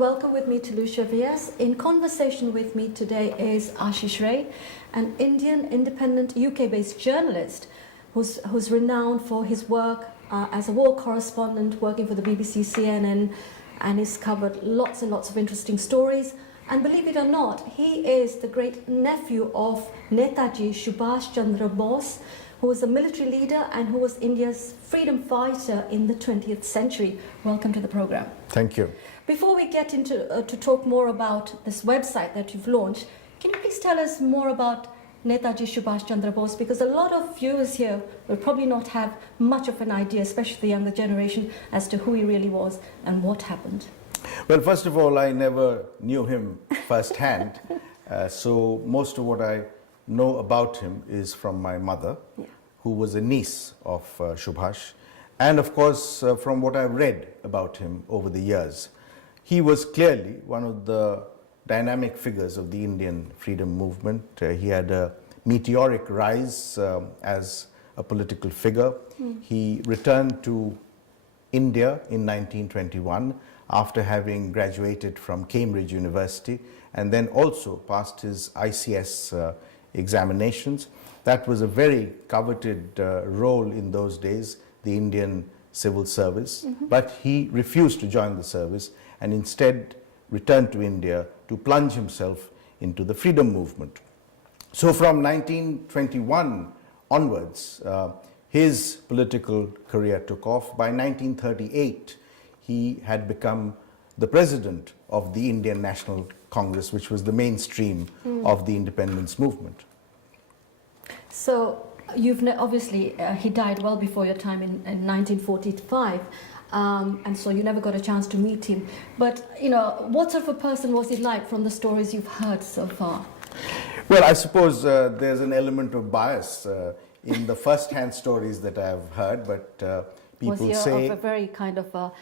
welcome with me to Lucia VS. In conversation with me today is Ashish Ray, an Indian independent UK-based journalist who's renowned for his work as a war correspondent working for the BBC, CNN, and he's covered lots and lots of interesting stories. And believe it or not, he is the great nephew of Netaji Subhash Chandra Bose, who was a military leader and who was India's freedom fighter in the 20th century. Welcome to the program. Thank you. Before we get into to talk more about this website that you've launched, can you please tell us more about Netaji Subhash Chandra Bose? Because a lot of viewers here will probably not have much of an idea, especially the younger generation, as to who he really was and what happened. Well, first of all, I never knew him firsthand, so most of what I know about him is from my mother, who was a niece of Subhash, and of course from what I've read about him over the years. He was clearly one of the dynamic figures of the Indian freedom movement. He had a meteoric rise as a political figure. He returned to India in 1921 after having graduated from Cambridge University, and then also passed his ICS examinations. That was a very coveted role in those days, the Indian civil service, but he refused to join the service and instead returned to India to plunge himself into the freedom movement. So from 1921 onwards, his political career took off. By 1938, he had become the president of the Indian National Congress, which was the mainstream of the independence movement. So you've obviously, he died well before your time in 1945, and so you never got a chance to meet him. But, you know, what sort of a person was he like from the stories you've heard so far? Well, I suppose there's an element of bias in the first-hand stories that I've heard, but people say... Was he a very kind of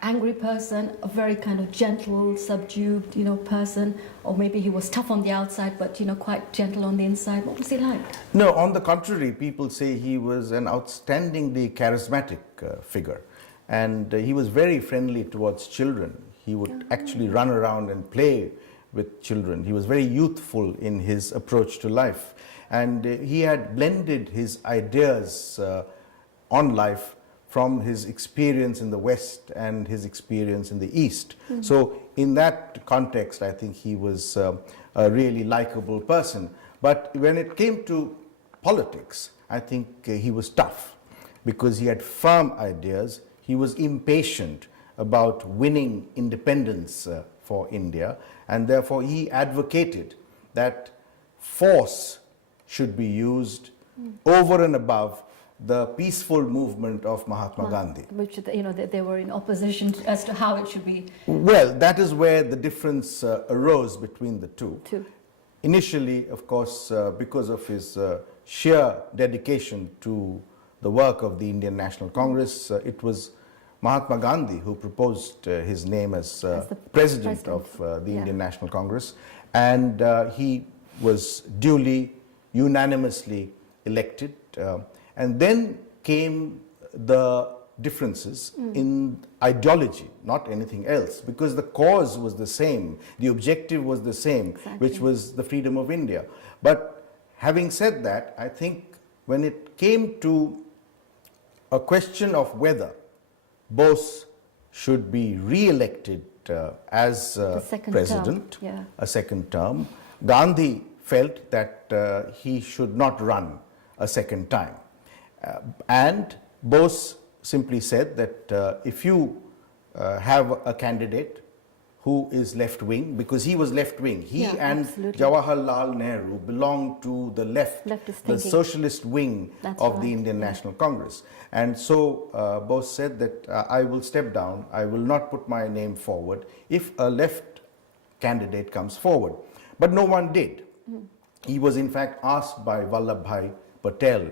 angry person, a very kind of gentle, subdued, you know, person, or maybe he was tough on the outside, but, you know, quite gentle on the inside? What was he like? No, on the contrary, people say he was an outstandingly charismatic figure, and he was very friendly towards children. He would actually run around and play with children. He was very youthful in his approach to life, and he had blended his ideas on life from his experience in the West and his experience in the East. So in that context, I think he was a really likable person. But when it came to politics, I think he was tough because he had firm ideas. He was impatient about winning independence for India, and therefore he advocated that force should be used over and above the peaceful movement of Mahatma Gandhi. Which, you know, they were in opposition as to how it should be. Well, that is where the difference arose between the two. Initially, of course, because of his sheer dedication to the work of the Indian National Congress, it was Mahatma Gandhi who proposed his name as the president of the Indian National Congress, and he was duly, unanimously elected. And then came the differences in ideology, not anything else, because the cause was the same, the objective was the same, which was the freedom of India. But having said that, I think when it came to a question of whether Bose should be re-elected as president, a second term, Gandhi felt that he should not run a second time. And Bose simply said that if you have a candidate who is left-wing, because he was left-wing, he and Jawaharlal Nehru belonged to the left, the socialist wing of the Indian National Congress. And so Bose said that I will step down, I will not put my name forward if a left candidate comes forward. But no one did. He was in fact asked by Vallabhbhai Patel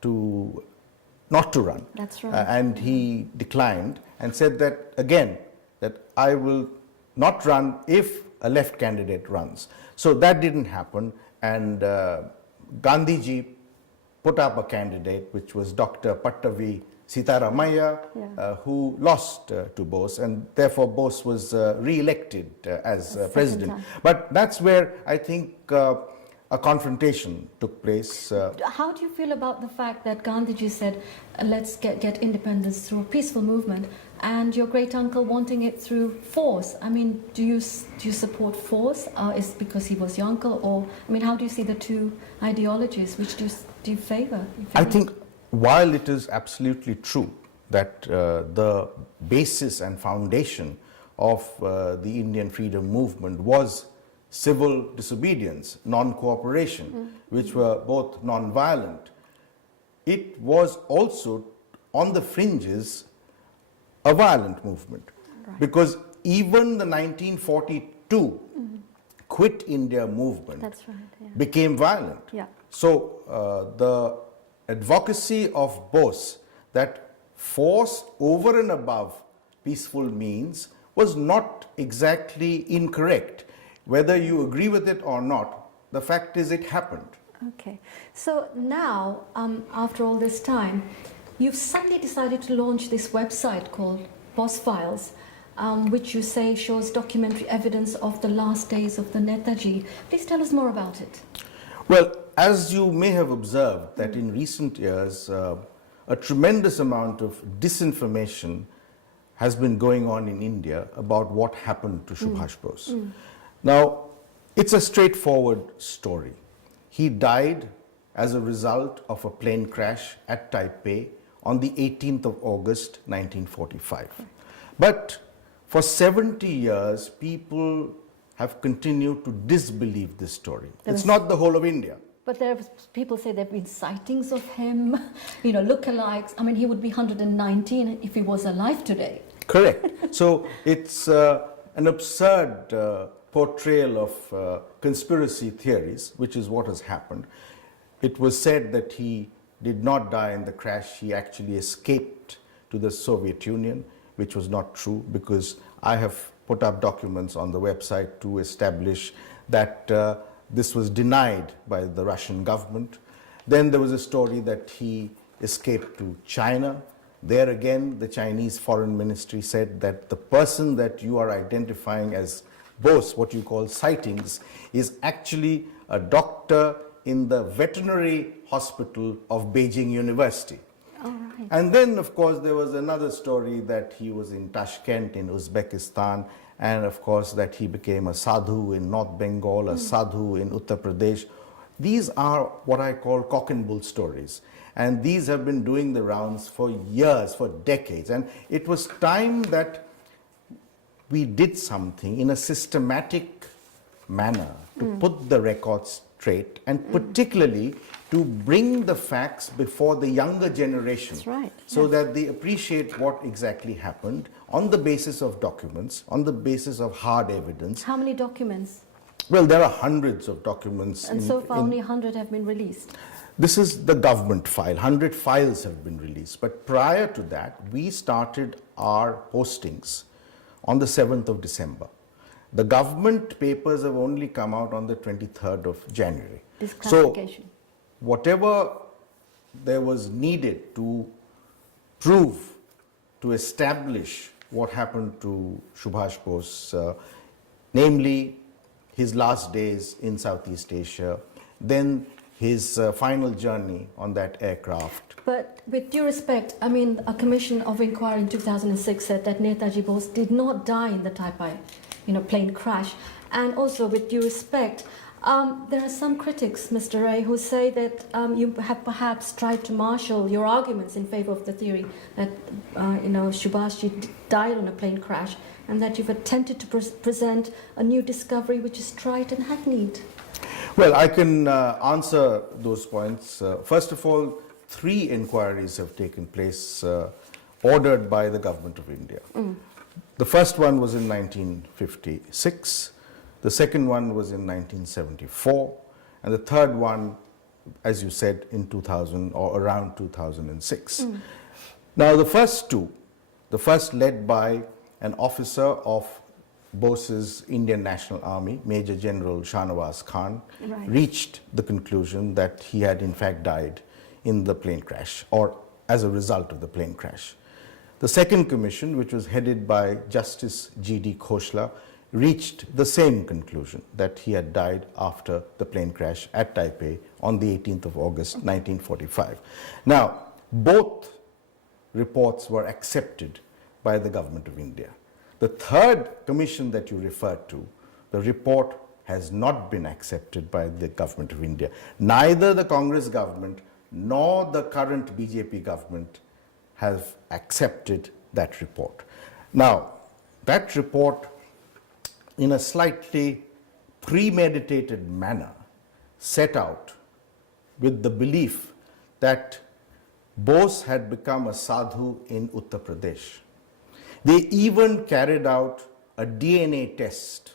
to not to run. That's right. And he declined and said that again, that I will not run if a left candidate runs. So that didn't happen, and Gandhiji put up a candidate, which was Dr. Pattavi Sitaramaiah, Yeah. who lost to Bose, and therefore Bose was re-elected as president. time. But that's where I think a confrontation took place. How do you feel about the fact that Gandhiji said, let's get independence through a peaceful movement, and your great uncle wanting it through force? I mean, do you support force? Is it because he was your uncle, or I mean, how do you see the two ideologies? Which do you favor? I think while it is absolutely true that the basis and foundation of the Indian freedom movement was civil disobedience, non-cooperation, which were both non-violent, it was also on the fringes a violent movement. Right. Because even the 1942 Quit India movement That's right. Yeah. became violent. Yeah. So the advocacy of Bose that force over and above peaceful means was not exactly incorrect. Whether you agree with it or not, the fact is it happened. Okay. So now, after all this time, you've suddenly decided to launch this website called Bose Files, which you say shows documentary evidence of the last days of the Netaji. Please tell us more about it. Well, as you may have observed that in recent years, a tremendous amount of disinformation has been going on in India about what happened to Subhash Bose. Now, it's a straightforward story. He died as a result of a plane crash at Taipei on the 18th of August 1945. But for 70 years, people have continued to disbelieve this story. It's not the whole of India. But people say there have been sightings of him, you know, lookalikes. I mean, he would be 119 if he was alive today. Correct. So it's an absurd portrayal of conspiracy theories, which is what has happened. It was said that he did not die in the crash. He actually escaped to the Soviet Union, which was not true, because I have put up documents on the website to establish that this was denied by the Russian government. Then there was a story that he escaped to China. There again, the Chinese Foreign Ministry said that the person that you are identifying as Bose, what you call sightings, is actually a doctor in the veterinary hospital of Beijing University. All right. And then, of course, there was another story that he was in Tashkent in Uzbekistan, and of course that he became a sadhu in North Bengal, a sadhu in Uttar Pradesh. These are what I call cock and bull stories. And these have been doing the rounds for years, for decades. And it was time that we did something in a systematic manner to put the records straight, and particularly to bring the facts before the younger generation. That's right, So yes. that they appreciate what exactly happened on the basis of documents, on the basis of hard evidence. How many documents? Well, there are hundreds of documents. And so far, only 100 have been released. This is the government file. 100 files have been released. But prior to that, we started our postings on the 7th of December. The government papers have only come out on the 23rd of January. This So, clarification. whatever there was needed to prove, to establish what happened to Subhash Bose, namely his last days in Southeast Asia, then his final journey on that aircraft. But with due respect, I mean, a commission of inquiry in 2006 said that Netaji Bose did not die in the Taipei, plane crash. And also, with due respect, there are some critics, Mr. Ray, who say that you have perhaps tried to marshal your arguments in favor of the theory that, Subhashji died on a plane crash, and that you've attempted to present a new discovery which is trite and hackneyed. Well, I can answer those points. First of all, 3 inquiries have taken place ordered by the government of India. The first one was in 1956, the second one was in 1974, and the third one, as you said, in 2000 or around 2006. Now, the first 2, the first led by an officer of Bose's Indian National Army, Major General Shahnawaz Khan, Right. reached the conclusion that he had in fact died in the plane crash, or as a result of the plane crash. The second commission, which was headed by Justice G.D. Khoshla, reached the same conclusion, that he had died after the plane crash at Taipei on the 18th of August 1945. Now, both reports were accepted by the government of India. The third commission that you referred to, the report has not been accepted by the government of India. Neither the Congress government nor the current BJP government have accepted that report. Now, that report, in a slightly premeditated manner, set out with the belief that Bose had become a sadhu in Uttar Pradesh. They even carried out a DNA test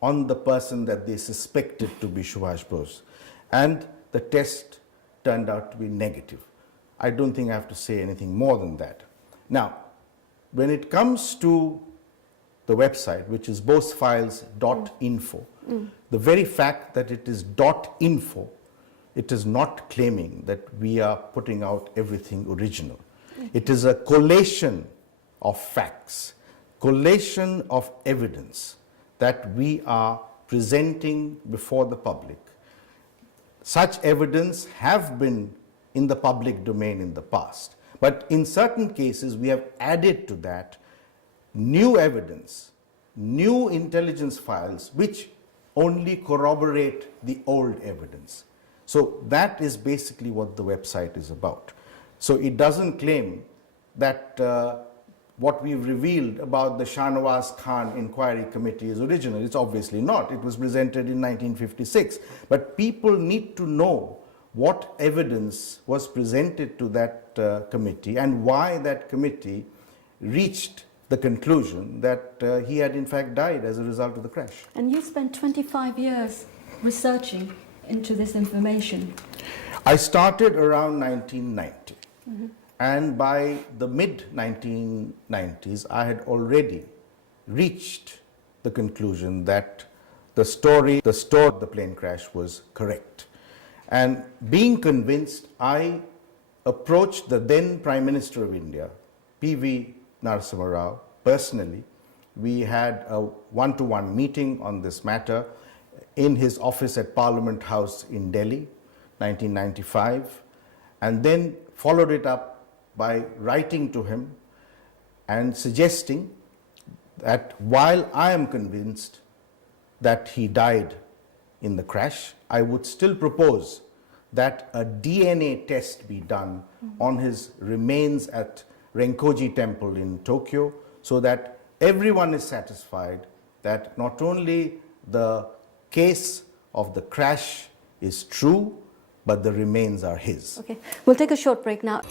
on the person that they suspected to be Subhash Bose, and the test turned out to be negative. I don't think I have to say anything more than that. Now, when it comes to the website, which is bosefiles.info, the very fact that it is .info, it is not claiming that we are putting out everything original. It is a collation of facts, collation of evidence that we are presenting before the public. Such evidence have been in the public domain in the past, but in certain cases we have added to that new evidence, new intelligence files which only corroborate the old evidence. So that is basically what the website is about. So it doesn't claim that what we've revealed about the Shahnawaz Khan Inquiry Committee is original. It's obviously not. It was presented in 1956. But people need to know what evidence was presented to that committee and why that committee reached the conclusion that he had in fact died as a result of the crash. And you spent 25 years researching into this information. I started around 1990. And by the mid-1990s, I had already reached the conclusion that the story of the plane crash was correct. And being convinced, I approached the then Prime Minister of India, P.V. Narasimha Rao, personally. We had a one-to-one meeting on this matter in his office at Parliament House in Delhi, 1995, and then followed it up by writing to him and suggesting that while I am convinced that he died in the crash, I would still propose that a DNA test be done on his remains at Renkoji Temple in Tokyo, so that everyone is satisfied that not only the case of the crash is true, but the remains are his. Okay, we'll take a short break now.